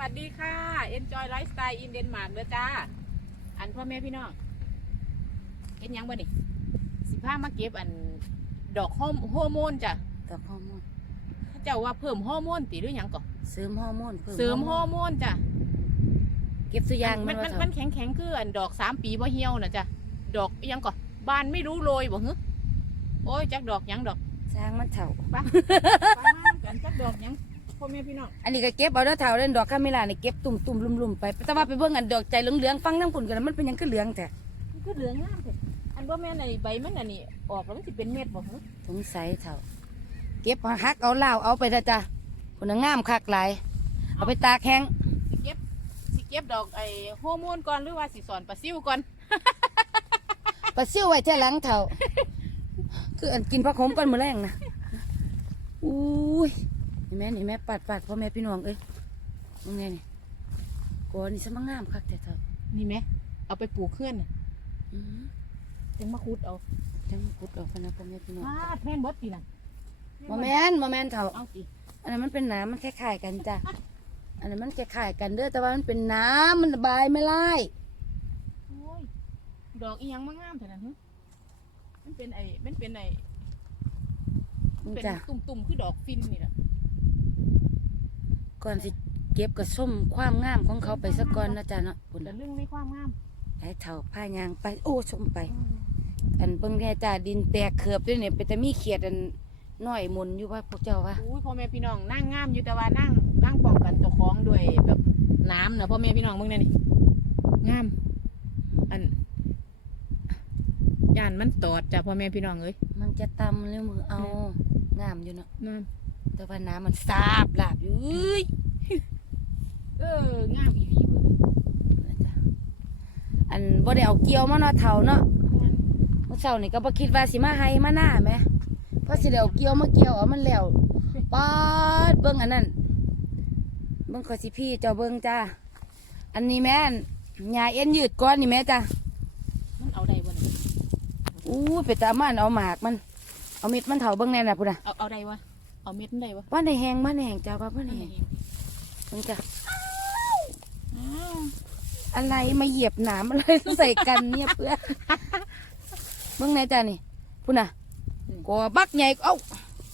วัสดีค่ะ Enjoy Lifestyle in Denmark เด้อจ้า อันพ่อแม่พี่น้องเห็นหยังบ่นี่สิพามาเก็บอันดอกฮอร์โฮอร์โมนจ้ะกับฮอร์โมนเขาเจ้าว่าเพิ่มฮอร์โมนติหรือหยังก่อนเสริมฮอร์โมนเสริมฮอร์โมนจ้ะเก็บตัวอย่างมันว่ามันเถอะมันแข็งแข็งๆคืออันดอกสามปีบ่เหี่ยวนะจ้ะดอกอิหยังก่อนบานไม่รู้โรยบ่ฮึโอ้ยจักดอกหยังดอกสร้างมันเถ่าปะปามากันจักดอกหยัง พ่อแม่พี่น้องอันนี้ก็เก็บเอาเด้อเถ่าเล่นดอกคาเมล่านี่เก็บตุ่มตุ่มลุ่มลุ่มๆไปแต่ว่าไปเบิ่งอันดอกใจเหลืองๆฟังน้ำปุ่นกันนะมันเป็นหยังคือเหลืองแต่มันคือเหลืองงามเถอะอันบ่แม่นอันนี้ใบมันอันนี้ออกแล้วมันสิเป็นเม็ดบ่ฮึสงสัยเถ่า เก็บเอาหักเอาเหล้าเอาไปเด้อจ้ะคนน่ะงามคักหลายเอาไปตากแห้งสิเก็บสิเก็บดอกไอ้ฮอร์โมนก่อนหรือว่าสิสอนปลาซิวก่อนปลาซิ่วไว้แท่หลังเถ่า คืออันกินผักขมกันมื้อแรงนะอุ้ย นี่แม่นี่แม่ปัดปัดพ่อแม่พี่น้องเอ้ยมึงไงนี่กอนี่สมังงามคักแต่เถ่านี่ไหมเอาไปปลูกเคลื่อนน่ะอือจังมาคุดเอาจังกุดออกพะนะพ่อแม่พี่น้องพาดแม่นบดทีน่ะโมแมนโมแมนเถ่าเอาสิอันนั้นมันเป็นน้ำมันคล้ายๆกันจ้ะ อันนั้นมันคล้ายๆกันเด้อแต่ว่ามันเป็นน้ำมันระบายไม่ไล่โอ้ยดอกอีหยังมางามเท่านั้นฮึมันเป็นไอ้มันเป็นไอ้นี่เป็นจ้ะตุ่มๆคือดอกฟินนี่แหละ ก่อนสิเก็บกระส้มความงามของเขาไปสักก่อนนะจ๊ะเนาะปุ่นแต่เรื่องในความงามไอ้เถ่าผ้ายางไป โอ้ชมไป อันเบิ่งแน่จ้ะดินแตกเขือบด้วยเนี่ยเป็นแต่มีเขียดอันน้อยหมุนอยู่ว่าพวกเจ้าว่าอุ้ยพ่อแม่พี่น้องนั่งงามอยู่แต่ว่านั่งนั่งป้องกันเจ้าของด้วยแบบน้ำนะพ่อแม่พี่น้องมึงเนี่ยนี่งาม อันย่านมันตอดจ้ะพ่อแม่พี่น้องเอ้ยมันจะตำแล้วมือเอางามอยู่เนาะนั่น แต่ว่าน้ำมันสาบหลาบอยู่เอ้ยเอองามอีหลีเว้ยนะจ๊ะอันบ่ได้เอาเกี่ยวมาเนาะเถ่าเนาะเมื่อเช้านี่ก็บ่คิดว่าสิมาให้มาหน้าแหมเพราะสิเดี๋ยวเกี่ยวมาเกี่ยวเอามันแล้วป๊าดเบิ่งอันนั้นเบิ่งขอยสิพี่เจ้าเบิ่งจ้าอันนี้แม่นหญ้าเอ็นยืดก้อนนี่แม่จ้ามันเอาได้บ่เนี่ยอู้ไปตามมันเอาหมากมัน เอาเม็ดมันเถาเบิ่งแน่น่ะพุ่นน่ะเอาเอาได้วะ เอาเม็ดมันได้วะว่าในแหงมันในแหงจ้าว่าบ่ในแหงเบิ่งจ้าอ้าวอะไรมาเหยียบหนามอะไรใส่กันเนี่ยเพื่อนเบิ่งแน่จ้านี่พุ่นน่ะกอบักใหญ่เอ้า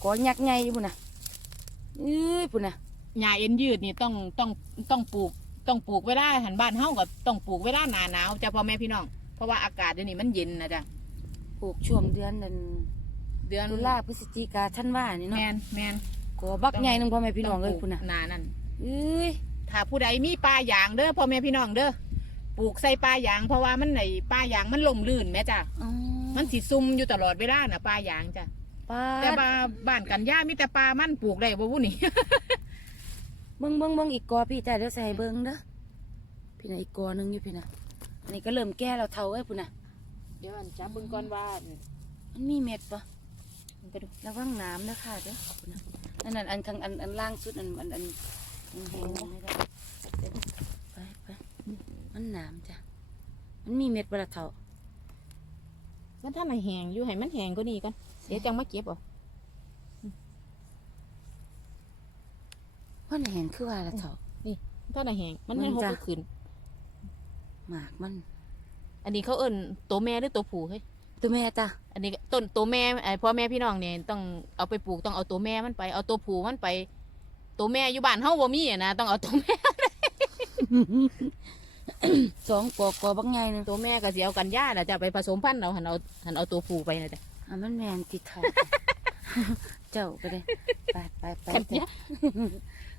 กอยักษ์ใหญ่อยู่พุ่นน่ะเอ้ยพุ่นน่ะหญ้าเอ็นยืดนี่ต้องต้องต้องปลูกต้องปลูกเวลาหันบ้านเฮากับต้องปลูกเวลาหนาหนาวจ้ะพ่อแม่พี่น้อง เพราะว่าอากาศเดี๋ยวนี้มันเย็นนะจ้ะปลูกช่วงเดือนนั้น เดือนตุลาพฤศจิกาธันวานี่แมเนาะนแมนก็บักใหญ่หนึงพ่อแม่พี่น้องเอ้ยต้ปคุณน่ะหนานั่นเอ้ยถ้าผู้ใดมีปลาหยางเด้อพ่อแม่พี่น้องเด้อปลูกใส่ปลาหยางเพราะว่ามันไหนปลาหยางมันลมลื่นแม่จ้ะอ๋อมันสิซุ่มอยู่ตลอดเวลาน่ะปลาหยางจ้ะป้าแต่ดปลาบ้านกันย่ามีแต่ปลามันปลูกได้บ่วุ้นี่ เบิ่งเบิ่งเบิ่งอีกกอพี่จ้าเดี๋ยวใส่ให้เบิ่งเด้อพี่น่ะอีกกอหนึงอยู่พี่น่ะอันนี้ก็เริ่มแก่แล้วเท่าเอ้ยพุ่นน่ะเดี๋ยวอันจับเบิ่งก่อนว่ามันมีเม็ดปะมัน ไปดูระวังน้ำนะค่ะเด้อพุ่นน่ะอันนั้นอันข้างอันอันล่างสุดอันอันอันอันแห้งไม่ได้เดี๋ยวไปไปมันน้ำจ้ะมันมีเม็ดบ่ละเท่ามันถ้ามันแห้งอยู่ให้มันแห้งก็นี่ก่อนเดี๋ยวจังมาเก็บเอะว่าในแหงคือว่าละเท่าถ้ามันแห้งมันมัให้นหกจ้ะก็ขึ้นหมากมัน อันนี้เขาเอิ้นตัวแม่หรือตัวผู้เฮ้ย ตัวแม่จ้ะอันนี้ต้นตัวแม่ไอ้พ่อแม่พี่น้องเนี่ยต้องเอาไปปลูกต้องเอาตัวแม่มันไป เอาตัวผู้มันไป ตัวแม่อยู่บ้านเฮาบ่มีอะนะต้องเอาตัวแม่ สองกอกอบักใหญ่หนึงตัวแม่ก็สิเอากันย่าน่ะจะไปผสมพันธุ์เอาหันเอาหันเอาตัวผู้ไปนะจ๊ะอะมันแมนติดเท่าเจ้าก็ได้ไปไปไปกันย่า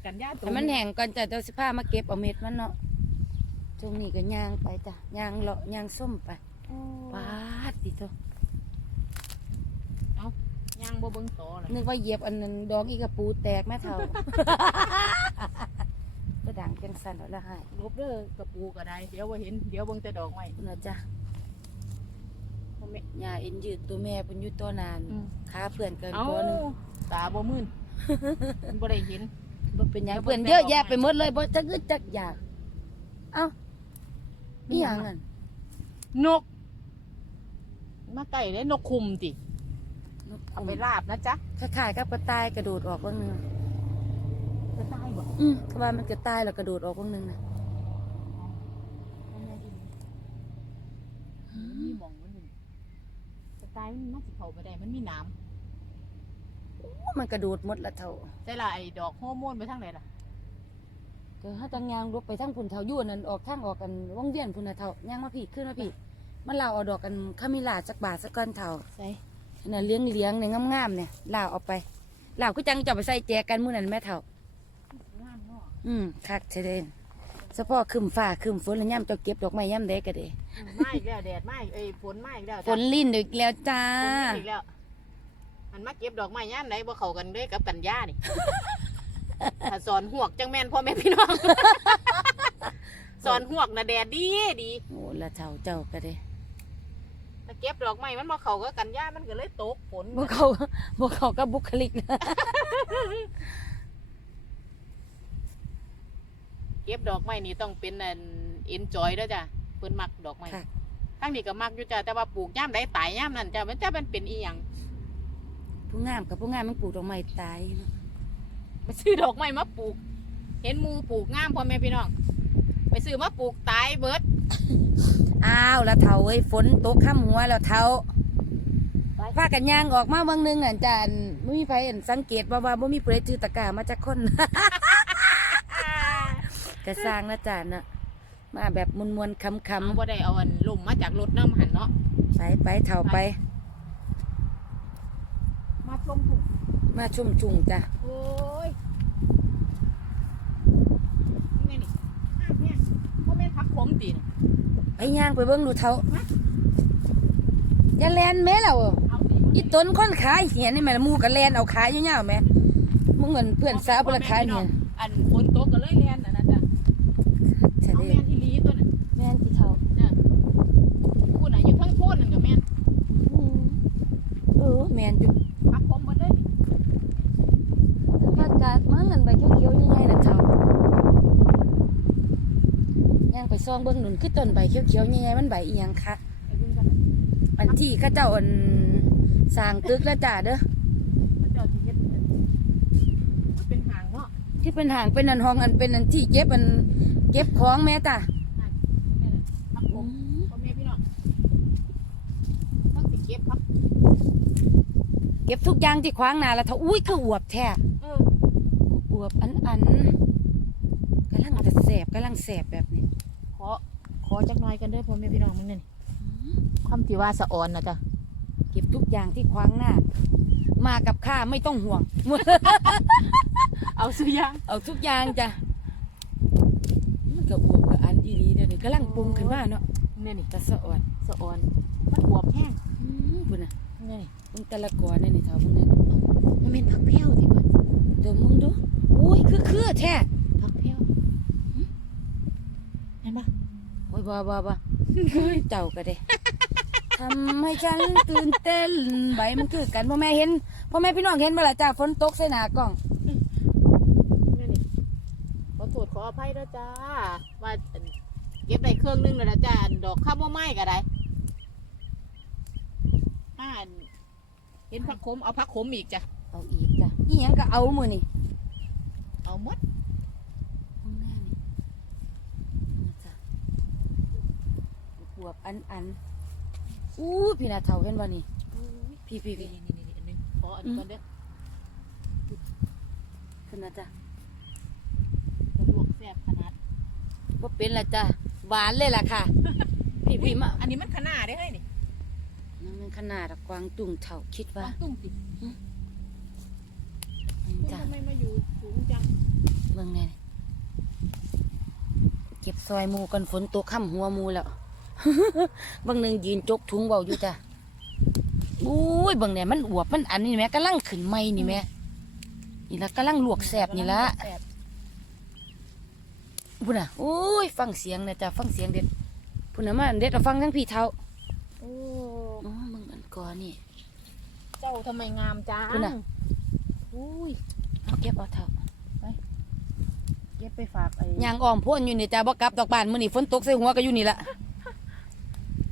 กันย่าตัวให้มันแห้งก่อนจ้ะเจ้าสิพามาเก็บเอาเม็ดมันเนาะช่วงนี้ก็ย่างไปจ้ะย่างเลาะย่างส้มไปโอ้ ปาดติโตย่างบ่เบิ่งต่อเลยนึกว่าเหยียบอันนั้นดองอีกระปูแตกแม่เท่าก็ดังจังสันแล้วละให้ลบเด้อกระปูก็ได้ เดี๋ยวบ่เห็น เดี๋ยวเบิ่งแต่ดอกไม้เนาะจ้ะพ่อแม่ยาเอ็นยืดตัวแม่เป็นอยุตัวนานอืมขาเพื่อนเกินเอ้าก้อนหนึงตาบ่มื่นมันบ่ได้เห็นบ่เป็นหยังเพื่อนเยอะแยะไปหมดเลยบ่จักอึดจักอยากเอ้านี่ยังอะนก มาไก่เลยนกคุมตินกเอาคุ้มไปลาบนะจ๊ะคล้ายๆกับกระต่ายกระโดดออกบ้างนึงจะตายบ่อืมเขาว่ามันจะตายแล้วกระโดดออกเบางหนึงนะมีหมองมันอยู่จะตายมันน่าจะเข้าไปได้มันมีน้มันกระโดดหมดละเท่าำแต่ละไอ้ดอกฮอร์โมนไปทางไหนล่ะก็ถ้าจังยางลุกไปทั้งพุ่นเท่าอยู่นั่นออกทางออกกันวงเวียนพุ่นน่ะเท่ายางมาพี่ขึ้นมาพี่ มันลาวเอาดอกกันคามิลาจักบาทสักก้อนเท่าใส่น่ะเลี้ยงเลี้ยงเนี่ยงามๆเนี่ยลาวเอาไปลาวก็จังจะเอาไปใส่แจกันมื้อนั้นแม่เท่างามเนาะอืมคักเฉยเด่นเฉพาะคืมฟ้าคืมฝนแล้วย่ำเจ้าเก็บดอกไม้ย่ำใดก็ได้ไหม้อีกแล้วแดดไหม้เอ้ยฝนไหม้อีกแล้วฝนลิ้นอีกแล้วจ้าฝนอีกแล้วมันมาเก็บดอกไม้ย่ามไหนบ่เข้ากันเด้กับกันย่านี่ถ้าสอนหวกจังแม่นพ่อแม่พี่น้อง สอนหวกนะแดดดีดีโอ้ละเท่าเจ้าก็ได้ถ้า เก็บดอกไม้มันบ่เข้ากับกันย่ามันก็เลยตกฝนบ่เขาบ่เขากับบุคลิกนะเก็บดอกไม้นี่ต้องเป็นอันเอ็นจอยเด้อจ้ะเพิ่นมักดอกไม้ค่ะทั้งนี้ก็มักอยู่จ้ะแต่ว่าปลูกย่ามใดตายย่ามนั้นจ้ะมันจะมันเป็นอีหยังผู้งามกับผู้งามมันปลูกดอกไม้ตายเนาะไปซื้อดอกไม้มาปลูก เห็นหมูปลูกงามพ่อแม่พี่น้อง ไปซื้อมาปลูกตายเบิด อ้าวละเท่าเอ้ยฝนตกค่ำหัวแล้วเท่าไปพากันย่างออกมาเบางหนึงอะจานไม่มีไผเห็นสังเกตว่าว่าบ่มีผู้ใดถือตะกร้ามาจากคนกระสร้างนะจานนะมาแบบมวนๆคำเอาบ่ได้เอาอันลุ่มมาจากรถน้ำหันเนาะๆไปไปเท่าไป มาชมถูกมาชุ่มจุงจ้ะโอ้ยนี่ไงนี่อ้าวเนี่ยพ่อแม่นพักผมตีน ไปย่างไปเบิ้งดูเท้าอย่าแลนแม่เราอีต้นค้นขายเหียนี่แม่มูกับแลนเอาขายยาวๆแม่มึงเหมือนเพื่อนสาวบ่ละขายเนี่ยอันฝนตกก็เลยเรียนอันนั้นจ้ะ ใช่ เอา เด้ แม่นที่ลีตัวนั้น แม่นที่เท่า น่ะพูดน่ะอยู่เทั้งโพนนั่นกับแม่น อืมเออแม่นอยู่ พักผมหมดเลย อากาศมันนั่นใบเขียวๆใหญ่ๆน่ะเท่าย่างไปซ องเบิ่งนุ่นคือต้นใบเขียวๆใหญ่ๆมันใบอีหยังคะไปเบิ่งกันน่ะอันที่เขาเจ้าอันสร้างตึกแล้วจ้าเด้อพระเจ้าสิเฮ็ดอันมันเป็นหางเนาะที่เป็นห่างเป็นอันห้องอันเป็นอันที่เก็บอันเก็บของแม่จ้านั่นแม่น่ะพักผมพ่อแม่พี่น้องต้องสิเก็บพักเก็บทุกอย่างที่ขวางหน้าแล้วเท่าอุ้ยคืออวบแท้เอออวบอันอันกำลังจะแสบกำลังแสบแบบนี้ขอข อจักหน่อยกันเด้อพ่อแม่พี่น้องมึงนี่ความที่ว่าสะอ่อนนะจ๊ะเก็บทุกอย่างที่ขวางหน้า มากับข้าไม่ต้องห่วง เอาซื้อยางเอาทุกอย่างจ้ะมันก็อวบกับอันดีๆเดี๋ยวนี้กำลังปรุงขึ้นมาเนาะเนี่ยนี่ตะสะอ่อนสะอ่อนมันบวมแห้งอืมพุ่นน่ะเนี่ยนี่มึงแต่ละกอเนี่ยนี่เท่ามึงเนี่ยมันเป็นผักเพี้ยวที่เบิดเดี๋ยวมึงดูอุ้ยคือคือแท้ ผักเพี้ยวเห็นปะ โอ้ย บ้าบ้าบ้าเจ้าก็ได้ทำให้ฉันตื่นเต้นใบมันคือกันพ่อแม่เห็นพ่อแม่พี่น้องเห็นเมื่อไหร่จ้าฝนตกใส่หน้ากล้องเนี่ยนี่ขอโทษขออภัยด้วยจ้าว่าอันเก็บได้เครื่องนึงแล้วนะจ้าอันดอกข้าวโพดไม้ก็ได้อ่าอันเห็นผักขมเอาผักขมอีกจ้ะเอาอีกจ้ะอีหยังก็เอามือนี่เอาหมด ข้างหน้านี่นี่จ้ะบ วบอันอันอู้พี่นาเท่าเห็นบ่นี่พี่พี่พี่นี่นี่นี่อันหนึงขออันนี้ก่อนเด้อขึ้นนะจ้ะจะลวกแซ่บขนาดว่าเป็นละจ้ะหวานเลยล่ะค่ะ พี่พี่มาอันนี้มันขนาดได้เฮ้ยนี่นั่นมันขนาดกวางตุ่งเท่าคิดวาว่างตุ้งสิอืมจ้ะทำไมมาอยู่สูงจังเบิ่งแน่นี่เก็บซอยหมูกันฝนตกค่ำหัวหมูแล้ว บางหนึ่งยืนจกถุงเบาอยู่จ้ะอุ้ยเบางเนี่ยมันอวบมันอันนี้แหม่กำลังขึ้นไม่นี่แหม่นี่ละกำลังลวกแสบนี่ละแซ่บพุ่นน่ะโอ้ยฟังเสียงนะจ้ะฟังเสียงเด็ดพุ่นน่ะมาเด็ดเอาฟังทั้งพี่เท้าโอ้อ๋อมึงอันก่อนนี่ เจ้าทำไมงามจังคุณน่ะอุ้ยเอาเก็บเอาเท้าเก็บไปฝากไอ้ยางอ้อมพ่นอยู่นี่จ้ะบ่กลับดอกบานมื้อนี้ฝนตกใส่หัวก็อยู่นี่ละ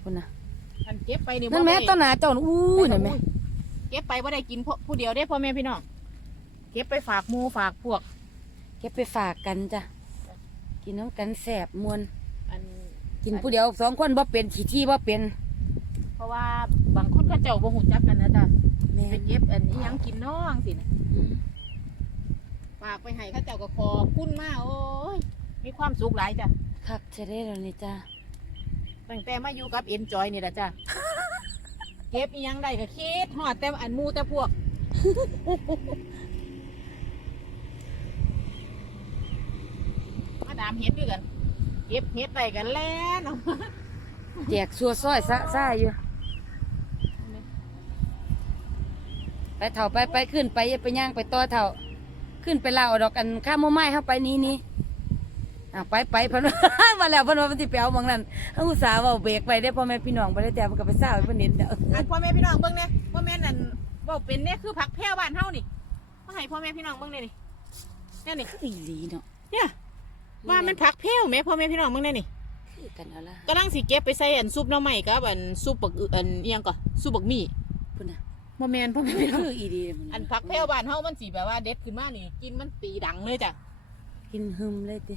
พุ่นน่ะอันเก็บไปนี่นั่นแม่บ่ได้ต้นหนาเจ้าน่ะอู้ยนั่นแม่ เก็บไปว่าได้กินเพราะผู้เดียวได้พ่อแม่พี่น้องเก็บไปฝากหมูฝากพวกก็บไปฝากกันจ้ะ กินน้ำกันแสบมวน อัน กินผู้เดียวสองคนบ่เป็นขี้ที่บ่เป็นเพราะว่าบางคนเขาเจ้าบ่หูจักกันนะจ้ะแม่ไปเก็บอันนี้ยังกินน้องสินะอืมฝากไปให้เขาเจ้าก็ขอบคุณมากโอ้ยมีความสุขหลายจ้ะคักจะได้แล้วนี่จ้ะ ตั้งแต่มาอยู่กับเอ็นจอยนี่แหละจ้ะ เก็บอียังได้ก็คิดหอดแต่อันหมูแต่พวก มาดามเห็ดด้วยกัน เก็บเห็ดได้กันแล้วเนาะแจกซัวซ้อยซะซ่าอยู่ ไปเถ่าไปไปขึ้นไปอย่าไปย่างไปต่อเถ่า ขึ้นไปเล่าเอาดอกกันข้ามโมไม้เข้าไปนี้นี่ อะไปไปเพิ่นมาแล้วเพิ่นว่าเพิ่นสิไปเอาหมองนั้นเฮาอุตส่าห์เว้าเบรกไปได้อพ่อแม่พี่น้องบ่ได้แต่มันก็ไปซ่าให้เพิ่นเห็นเด้อ อันพ่อแม่พี่น้องเบิ่งเนี่ยพ่อแม่นั่นบอกเป็นเนี่ยคือผักแพร่บ้านเฮานี่มาให้พ่อแม่พี่น้องเบิ่งเนี่ยนี่เนี่ยนี่คืออีหลีเนาะเนี่ยว่ามันผักแพร่แม่พ่อแม่พี่น้องเบิ่งเนี่ยนี่คือกันเอาล่ะกำลังสิเก็บไปใส่อันซุปหน้ำใหม่กับอันซุปบักอึอันเอียงก่อนซุปบักหมี่พุ่นน่ะพ่อแม่นพ่อแม่พี่น้องคืออีหลีพุ่อันผักแพร่บ้านเฮามันสิแบบว่าเด็ดขึ้นมานี่กินมันตีดังเลยจ้ะกินหึมเลยติ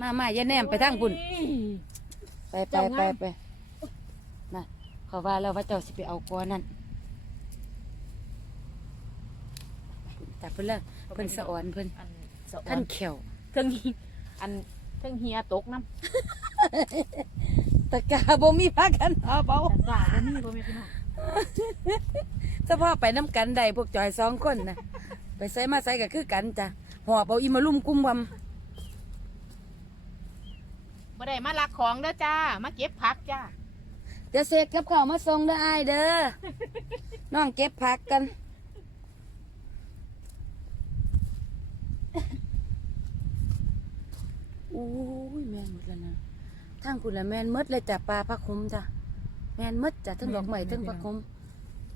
มามาอย่าแนมไปทางพุ่นไปไปเจ้างามไปไปมาเขาว่าแล้วว่าเจ้าสิไปเอาก้อนนั่นจับเพิ่นแล้วเพิ่นสะอ่อนเพิ่นอันสะอ่อท่านนเขียวเทิงหิอันเทิงเฮียตกน้ำตะกาบ่มีพักกันหาเบาแต่ว่าบ่มีพ่อแม่พี่น้องเฉพาะไปน้ำกันได้พวกจอยสองคนนะไปใส่มาใส่ก็คือกันจ้ะหอบเอาอีมาลุ่มกุ้มว บ่ได้มาลักของเด้อจ้า มาเก็บผักจ้าำเดี๋ยวเสร็จกับข้าวมาส่งเด้ออ้ายเด้อ น้องเก็บผักกันโอ้ยแม่นหมดแล้วนะทางคุณละแม่นหมดเลยจ้ะปลาพักคุ้มจ้ะแม่นหมดจ้ะทั้งดอกไม้ทั้งพักคุ้ม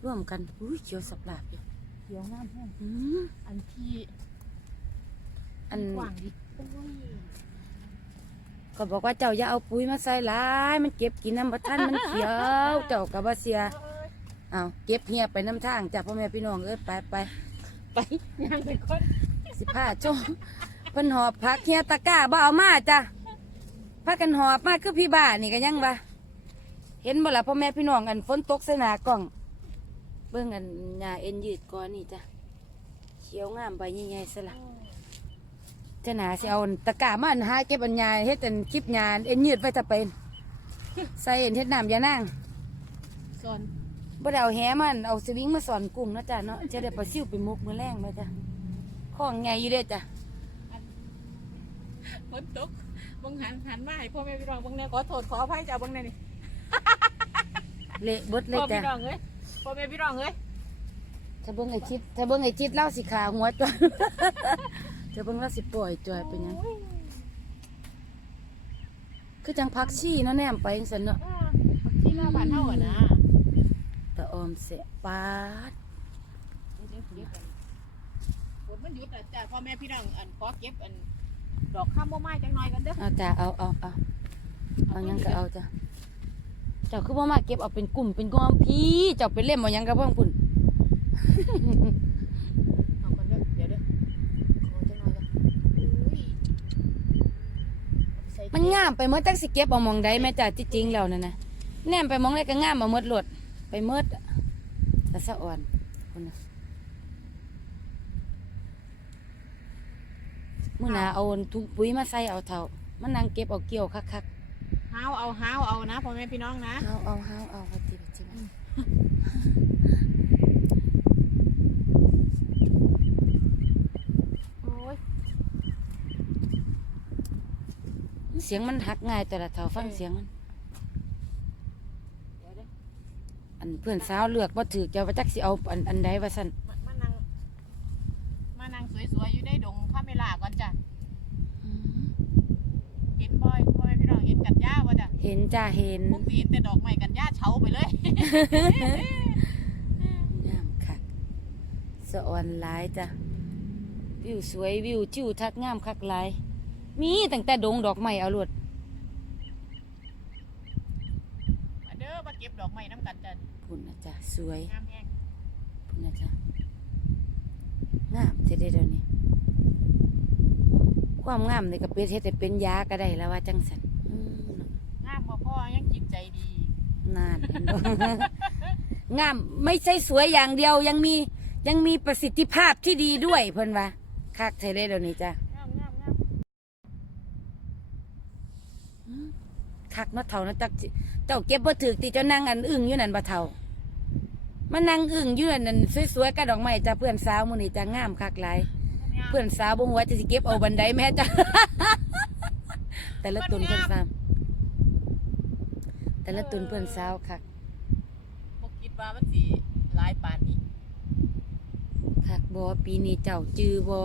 ร่วมกัน อุ้ยเขียวสับหลาบอยู่เขียวน้ำแห้งอืมอันที่อัน กว้างดิโอ้ย ก็บอกว่าเจ้าอย่าเอาปุ๋ยมาใส่หลาย มันเก็บกินน้ำบัท่านมันเขียว เจ้ากับว่าเสียเอาเก็บเงียบไปน้ำทางจ้ะพ่อแม่พี่น้องเอ้ยไปไปไปย่างเป็นคนสิผ้าโจมเพิ่นหอบพักเฮียตะก้าบ่เอามาจ้ะพากันหอบมาคือพี่บ้านี่ก็ยังวะเห็นบ่ล่ะพ่อแม่พี่น้องอันฝนตกใส่หนากล้อง เบิ่งอันหญ้าเอ็นยืดก่อนนี่จ้ะเขียวงามใบใหญ่ๆซะละ เจะหนาสิเอาตะกร้ามาอันหาเก็บอันหญ้าเฮ็ดอันคลิปหญ้าเอ็นยืดไว้ถ้าเป็นใส่เอ็นเฮ็ดน้ำยานางส่วนบ่ได้เอาแหมันเอาสวิงมาสอนกุ้งเนาะจ้ะเนาะจะได้ปลาซิวไปมุกมือแรงไหมจ้ะของใหญ่อยู่เด้อจ้ะฝนตกเบังหันหันมาให้พ่อแม่พี่น้องเบังเนี่ยขอโทษขออภัยจ้าเบังเนี่ยนี่เละเบิดเลยพ่อจ้ะพี่น้องเอ้ยพ่อแม่พี่น้องเอ้ยถ้าเบิ่งไอ้ชิดถ้าเบิ่งไอ้ชิดเล่าสิขาหัวจ้ะ ถ้าเบิ่งเล่าสิปล่อยจอยไปหยังคือจังพักชี่เนาะแนมไปจังซั่นเนาะอ่าที่หน้าบ้านเฮาอะนะตะออมเสะปาดเดี๋ยวเก็บกันฝนมันหยุดอะจ้าพ่อแม่พี่น้องอันขอเก็บอันดอกข้ามโมไม้จังหน่อยกันเด้อเอาจ้ะเอาเอาเอาเอาหยังก็เอาจ้ะเจ้าคือบ่มาเก็บเอาเป็นกลุ่มเป็นกองพี่เจ้าไปเล่มเอาหยังกับเพิ่งพุ่น เอากันเด้อเดี๋ยวเด้อขอจังหน่อยกันอุ้ยเอาไปใส่ มันงามไปเมื่อจักสิเก็บเอาหมองใดแม่จ้ะที่จริงแล้วนั่นนะแนมไปหมองใดก็งามเอาหมดโลดไปเมดอะแต่สะอ่อนคนน่ะมื่อหนาเอาถุงปุ๋ยมาใส่เอาเท่ามันนั่งเก็บเอาเกี่ยวคักหาวเอาหาวเอานะพ่อแม่พี่น้องนะๆเอาเอาเอาเอาปฏิบัติบัติโอ้ย เสียงมันหักง่ายแต่ละเท่าฟังเสียงมัน เดี๋ยวเด้ออันเพื่อนสาวเลือกว่าถือจะว่าจักสิเอาอันอันใดว่าสั่นมามานั่งมานั่งสวยๆอยู่ในดงคาเมล่าก่อนจ้ะเห็นบ่อยพ่อแม่พี่น้องเห็นกันย่าว่าจ้ะเห็นจ้าเห็นพวกสีแต่ดอกไม้กันย่าเฉาไปเลย งามคักสะอ่อนหลายจ้ะวิวสวยวิวจิวทัดงามคักหลาย มีตั้งแต่ดงดอกไม้เอาโลดมาเด้อมาเก็บดอกไม้น้ำกันจ้ะพุ่นนะจ๊ะสวยงามแห้งพุ่นนะจ๊ะงามเท่เดเดี๋ยวนี้ความงามนี่ก็เป็นเฮ็ดให้เป็นยาก็ได้แล้วว่าจังซั่นอืมงามบ่พ่อยังจิตใจดีนานเห็นบ่งามไม่ใช่สวยอย่างเดียวยังมียังมีประสิทธิภาพที่ดีด้วยเพิ่นว่าคักไทยได้เดี๋ยวนี้จ้ะ งามงามงาม คักเนาะเฒ่าเนาะจักสิเจ้าเก็บบ่ถึกติเจ้านั่งอันอึ้งอยู่นั่นบ่เฒ่ามานั่งอึ้งอยู่นั่นสวยๆกับดอกไม้จ้ะเพื่อนสาวมื้อนี้จ้ะงามคักหลายงามเพื่อนสาวบ่ฮู้ว่าจะสิเก็บเอาบันไดแม่จ้ะแต่ละตุนเพื่อนสาวแต่ละตุนเพื่อนสาวคักบ่คิดว่ามันสิหลายปานนี้คักบ่ปีนี้เจ้าจื้อบ่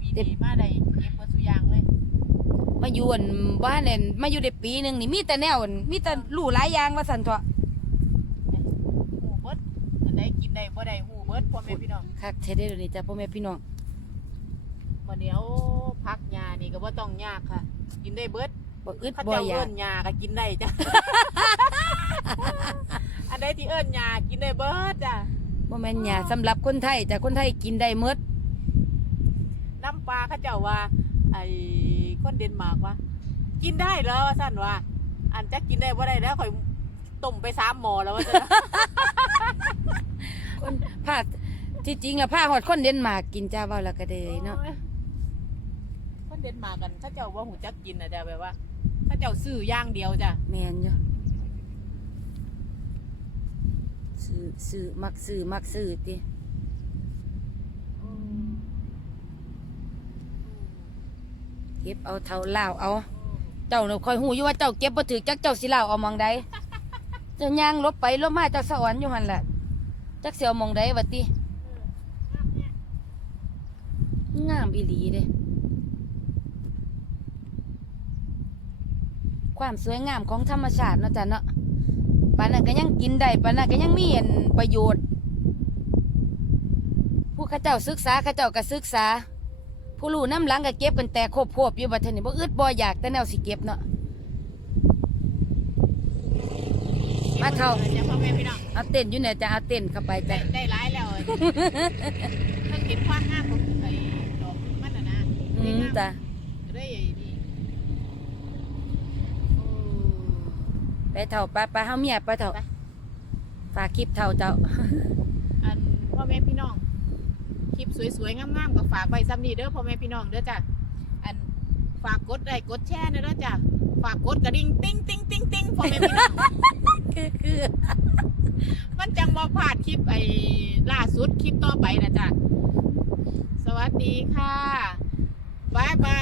ปีนี้มาได้เก็บเบ่ซุอย่างเลย มาอยู่อั่นบ้านเนี่ยมาอยู่ได้ปีหนึงนี่มีแต่แนวอั่นมีแต่รู้หลายอย่างว่าซั่นเถาะหูเบิดอันใดกินได้บ่ได้หูเบิดพ่อแม่พี่น้องคักเทเด้อเดี๋ยวนี้จ้ะพ่อแม่พี่น้องมื้อเดียวพักยานี่ก็บ่ต้องยากค่ะ กินได้เบิดบ่อึดเขาบ่เจ้าอยาเอิ้กนยาก็กินได้จ้ะ อันใดที่เอิ้นยากินได้เบิดจ้ะบ่แม่นหยาสำหรับคนไทยจ้ะคนไทยกินได้หมดน้ำปลาเขาเจ้าว่าไอ้ คนเดนมาร์กว่ากินได้เหรอว่าสั่นว่าอันจะกินได้บ่ได้แล้วข่อยต้มไปสามหม้อแล้วว่าจะคนผ้าที่จริงอะผ้าฮอดคนเดนมาร์กกินจ้าเว้าแล้วก็ได้เนาะคนเดนมาร์กกันเขาเจ้าว่าหูจักกินนะจ้ะแบบว่าเขาเจ้าซื้อย่างเดียวจ้ะแม่นอยู่ซื้อซื้อมักซื้อมักซื้อติ ก็บเอาเท่าลาวเอา เจ้าหน่ะคอยหูอยู่ว่าเจ้าเก็บบ่ถือจักเจ้าสิลาเอามองใดเจ้าย่างลบไปลบมาเจ้าสะอ่อนอยู่หันแหละจักเสิเอาหมองใดวะติงามอีหลีเด้ความสวยงามของธรรมชาติเนาะจ้ะเนาะปานนั้นก็ยังกินได้ปานนั้นก็ยังมีอันประโยชน์ ผู้ข้าเจ้าศึกษาข้าเจ้าก็ศึกษา ผู้รู้น้ำหลังก็เก็บกันแต่ครบครบๆอยู่บัดเทอนี้บ่อึดบ่อยากแต่แนวสิเก็บเนาะมาเท่าจ้ะพ่อแม่พี่น้องเอาเต้นอยู่เนี่ยจะเอาเต้นเข้าไปได้จ้ะได้หลายแล้วถ้าเก็บความงามของไอ้ดอกมันน่ะนะอืมจ้ะได้นี่ไปเท่าไปไปเฮาเมียไปเท่าไปฝากคลิปเท่าเจ้าอันพ่อแม่พี่น้อง คลิปสวยๆงามๆก็ฝากไว้ซ้ำนี้เด้อพ่อแม่พี่น้องเด้อจ้ะอันฝากกดไลค์กดแชร์นะเด้อจ้ะฝากกดกระดิ่งติ้งติ้งติ้งติ้งพ่อแม่พี่น้องคือคือมันจังบ่พลาดคลิปไอ้ล่าสุดคลิปต่อไปนะจ้ะสวัสดีค่ะบายบา